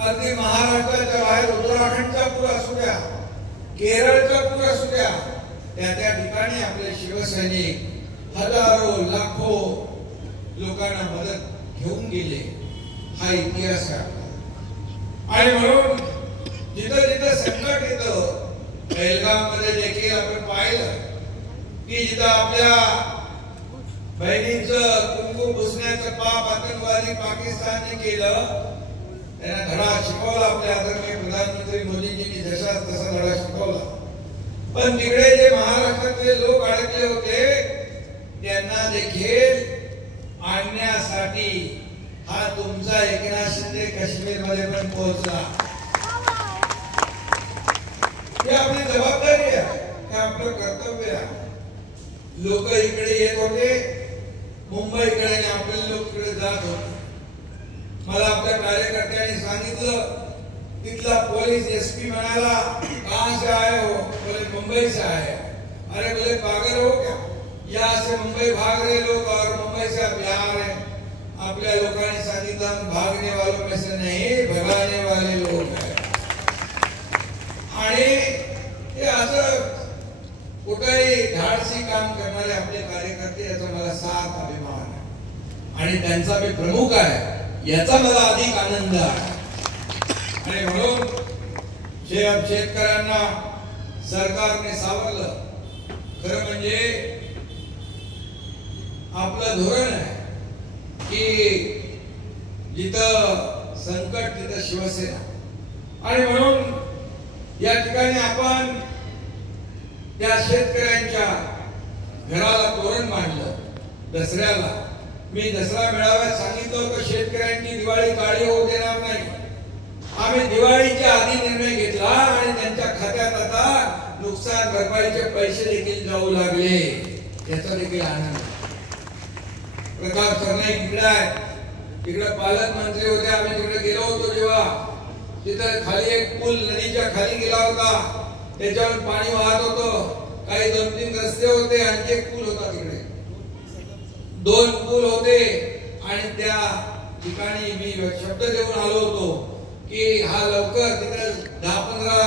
अगदी महाराष्ट्राच्या बाहेर उत्तराखंडचा पूर असू द्या, केरळचा पूर असू द्या, त्या ठिकाणी आपले शिवसैनिक हजारो लाखो लोकांना मदत घेऊन गेले, हा इतिहास आहे. आणि म्हणून जिथं जिथं संकट येतं, बेलगाम मध्ये देखील आपण पाहिलं की जिथं आपल्या बहिणींचं कुंकू पुसण्याचं पाप आतंकवादी पाकिस्तानने केलं, त्यांना धडा शिकवला. आपल्या आदरणीय प्रधानमंत्री मोदीजींनी जसा तसा धडा शिकवला. पण तिकडे जे महाराष्ट्रातले लोक अडकले होते त्यांना देखील आणण्यासाठी हा तुमचा एकनाथ शिंदे काश्मीर मध्ये पण पोहोचला. ही आपली जबाबदारी आहे, हे आपलं कर्तव्य आहे. लोक इकडे येत होते मुंबईकडे आणि आपले लोक इकडे जात होते. मला आपल्या कार्यकर्त्यांनी सांगितलं, तिथला पोलीस एसपी म्हणाला, कहां से आए हो? बोले मुंबई से आए. अरे बोले पागल हो क्या? यहाँ से मुंबई भाग रहे लोग और मुंबई से आप यहाँ आ रहे. आपल्या लोकांनी सांगितलं, हम भागने वालों में से नहीं, भगाने वाले लोग हैं. आणि हे असं कुठेही धाडसी काम करणारे आपले कार्यकर्ते, याचा मला साथ अभिमान आहे आणि त्यांचा मी प्रमुख आहे याचा मला अधिक आनंद आहे. आणि म्हणून शेतकऱ्यांना सरकारने सावरलं. खरं म्हणजे आपलं धोरण आहे की जिथं संकट तिथं शिवसेना. आणि म्हणून या ठिकाणी आपण त्या शेतकऱ्यांच्या घराला तोरण मांडलं. दसऱ्याला मी दसरा मेळाव्यात सांगितलं होतं, शेतकऱ्यांची दिवाळी काळी होऊ देणार नाही. आम्ही दिवाळीच्या आधी निर्णय घेतला आणि त्यांच्या खात्यात आता नुकसान भरपाईचे पैसे देखील जाऊ लागले. याचा देखील आनंद. प्रताप सरनाईक इकडे आहे, तिकडे पालकमंत्री होते. आम्ही तिकडे गेलो होतो जेव्हा, तिथं खाली एक पूल नदीच्या खाली गेला होता, त्याच्यावर पाणी वाहत होतं. काही 2-3 रस्ते होते, आणखी एक पूल होता. तिकडे 2 पूल होते. आणि त्या ठिकाणी मी शब्द देऊन आलो होतो की हा लवकर. तिकडे 10-15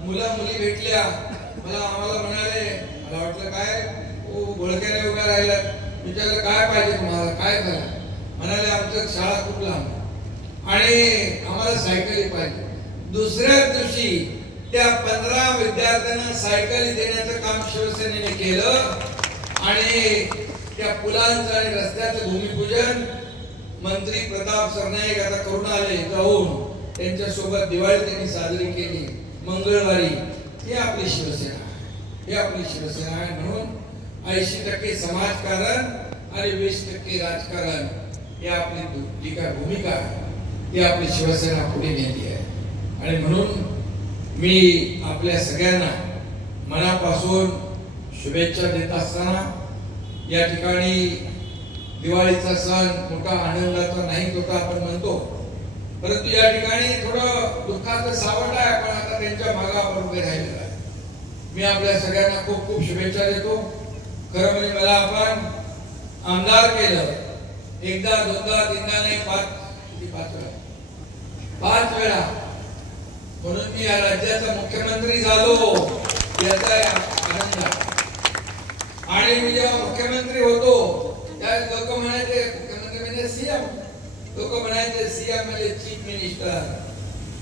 मुलं मुली भेटल्या. आम्हाला म्हणाले, मला वाटलं काय गोळक्याने उभ्या राहिला. विचारलं काय पाहिजे तुम्हाला, काय झालं? म्हणाले आमचं शाळा खूप लांब आणि आम्हाला सायकली पाहिजे. दुसऱ्याच दिवशी त्या 15 विद्यार्थ्यांना सायकली देण्याचं काम शिवसेनेने केलं. आणि त्या पुलांचं आणि रस्त्याचं भूमिपूजन मंत्री प्रताप सरनाईक आता करून आले. जाऊन त्यांच्या सोबत दिवाळी त्यांनी साजरी केली मंगळवारी. ही आपली शिवसेना आहे, ही आपली शिवसेना आहे. म्हणून 80% समाजकारण आणि 20% राजकारण ही आपली जी काय भूमिका आहे ती आपली शिवसेना पुढे नेली आहे. आणि म्हणून मी आपल्या सगळ्यांना मनापासून शुभेच्छा देत असताना, या ठिकाणी दिवाळीचा सण मोठा आनंदाचा नाही होता आपण म्हणतो, परंतु या ठिकाणी थोडं दुःखाचं सावट आहे. आपण आता त्यांच्या मागे आपण उभे राहिलेलं आहे. मी आपल्या सगळ्यांना खूप खूप शुभेच्छा देतो. खरं म्हणजे मला आपण आमदार केलं, एकदा दोनदा तीनदा नाही, 5 वेळा. म्हणून मी या राज्याचा मुख्यमंत्री झालो याचा आनंद आहे. आणि मी जेव्हा मुख्यमंत्री होतो त्यावेळेस लोक म्हणायचे मुख्यमंत्री म्हणजे सीएम. लोक म्हणायचे सीएम म्हणजे चीफ मिनिस्टर.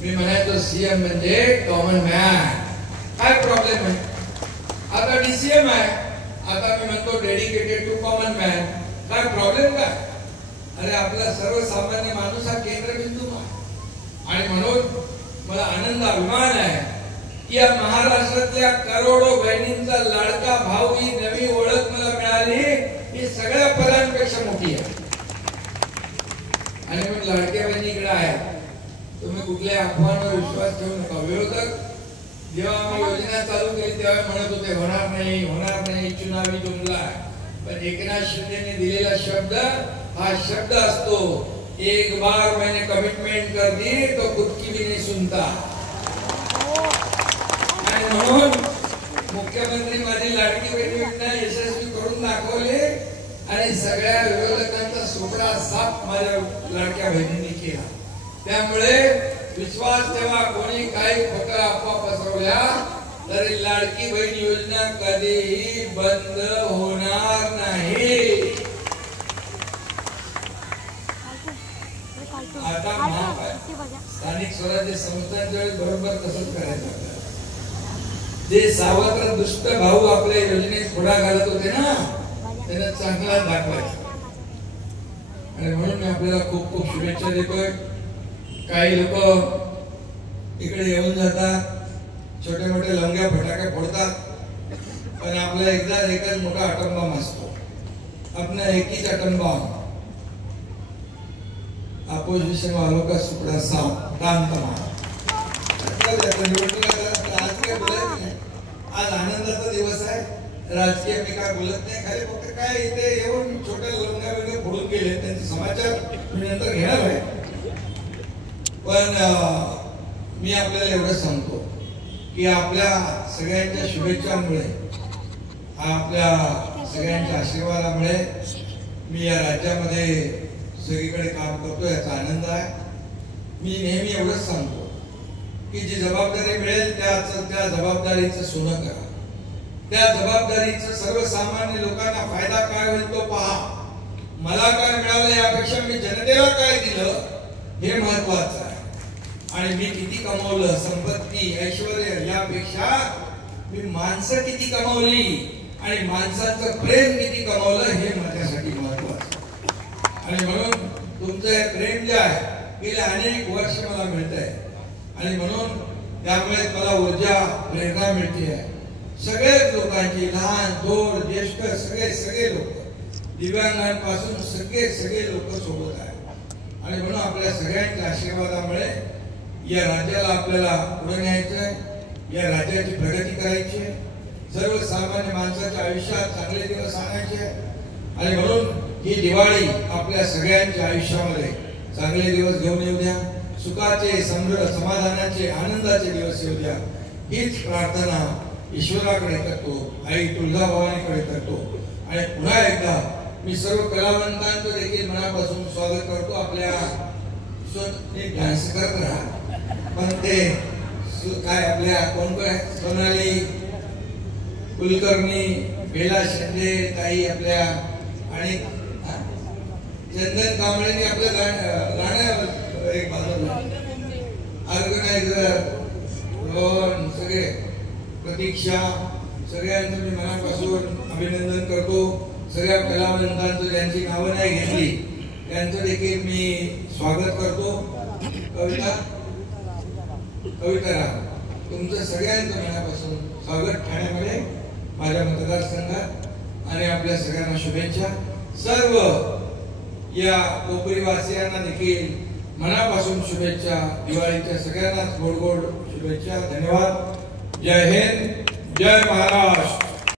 मी म्हणायचो सीएम म्हणजे कॉमन मॅन. काय प्रॉब्लेम आहे? आता डीसीएम आहे, आता मी म्हणतो डेडिकेटेड टू कॉमन मॅन. काय प्रॉब्लेम काय? अरे आपला सर्वसामान्य माणूस हा केंद्रबिंदू आहे. आणि म्हणून मला आनंद अभिमान आहे की या महाराष्ट्रातल्या करोडो बहिणींचा लाडका भाऊ ही नवी ओळख मला मिळाली. ही सगळ्या पदांपेक्षा मोठी आहे. आणि मग लाडक्या बहिणी इकडे आहेत. तुम्ही कुठल्या अफवांवर विश्वास ठेवू नका. विरोधक जेव्हा आम्ही योजना चालू केली तेव्हा म्हणत होते होणार नाही, चुनावी जुमला. पण एकनाथ शिंदेने दिलेला शब्द हा शब्द असतो, एक बार मैंने कमिटमेंट कर दी तो खुद की भी नहीं सुनता. आणि म्हणून मुख्यमंत्री माझी लाडकी बहीण योजना यशस्वी करून दाखवले आणि सगळ्या विरोधकांचा सोबडा साफ माझ्या लाडक्या बहिणींनी केला. त्यामुळे विश्वास ठेवा, कोणी काही खोटा अफवा पसरवल्या तर लाडकी बहीण योजना कधीही बंद होणार नाही। आता स्थानिक स्वराज्य संस्थांच्या वेळेस बरोबर तसंच करायचं। जे सावत्र दुष्ट भाऊ आपल्या योजनेत पुढा घालत होते ना, त्यांना चांगला दाखवायचं। आणि म्हणून मी आपल्याला खूप खूप शुभेच्छा देतोय। काही लोक इकडे येऊन जातात, छोटे मोठे लंग्या फटाके फोडतात, पण आपला एकच मोठा अटम बॉम्ब असतो, अपना एक ही अटम बॉम्ब, अपोजिशन वालों का सुपड़ा सांप दाम तमाम। आज आनंदाचा दिवस आहे, राजकीय मी काय बोलत नाही, खाली फक्त काय इथे येऊन छोट्या लंग्या वगैरे फोडून गेले त्यांचे समाचार मी नंतर घेणार आहे। पण मी आपल्याला एवढं सांगतो की आपल्या सगळ्यांच्या शुभेच्छांमुळे, आपल्या सगळ्यांच्या आशीर्वादामुळे मी या राज्यामध्ये सगळीकडे काम करतो, याचा आनंद आहे। मी नेहमी एवढंच सांगतो की जी जबाबदारी मिळेल त्या जबाबदारीचं सोनं करा, त्या जबाबदारीचं सर्वसामान्य लोकांना फायदा काय होईल तो पहा। मला काय मिळालं यापेक्षा मी जनतेला काय दिलं हे महत्वाचं आहे। आणि मी किती कमवलं, संपत्ती ऐश्वर्य यापेक्षा मी माणसं किती कमवली आणि माणसाचं प्रेम किती कमवलं हे माझ्यासाठी महत्वाचं। आणि म्हणून तुमचं हे प्रेम जे आहे गेले अनेक वर्ष मला मिळतंय, आणि म्हणून त्यामुळे मला ऊर्जा प्रेरणा मिळते आहे। सगळेच लोकांची, लहान थोर ज्येष्ठ सगळे लोक, दिव्यांगांपासून सगळे लोक सोबत आहेत। आणि म्हणून आपल्या सगळ्यांच्या आशीर्वादामुळे या राज्याला आपल्याला पुढे न्यायचंय, या राज्याची प्रगती करायची आहे, सर्वसामान्य माणसाच्या आयुष्यात चांगले दिवस आणायचे। आणि म्हणून ही दिवाळी आपल्या सगळ्यांच्या आयुष्यामध्ये चांगले दिवस घेऊन येऊ द्या, सुखाचे, समृद्ध, समाधानाचे, आनंदाचे दिवस येऊ द्या, हीच प्रार्थना ईश्वराकडे करतो, आई तुळजाभवानीकडे करतो। आणि पुन्हा एकदा मी सर्व कलावंतांचं देखील मनापासून स्वागत करतो। आपल्या डान्स करत राहा, पण ते काय आपल्या कोण सोनाली कुलकर्णी, बेला शिंदे ताई आपल्या, आणि चंदन कांबळेंनी आपलं गाणं एक बाजूला, ऑर्गनायझर सगळे, प्रतीक्षा, सगळ्यांचं मी मनापासून अभिनंदन करतो। सगळ्या कलावंतांचं ज्यांची नावं नाही घेतली त्यांचं देखील मी स्वागत करतो। कविताराम, तुमचं सगळ्यांचं मनापासून स्वागत ठाण्यामध्ये माझ्या मतदारसंघात, आणि आपल्या सगळ्यांना शुभेच्छा। सर्व या कोपरीवासियांना देखील मनापासून शुभेच्छा, दिवाळीच्या सगळ्यांनाच गोड गोड शुभेच्छा। धन्यवाद। जय हिंद, जय महाराष्ट्र।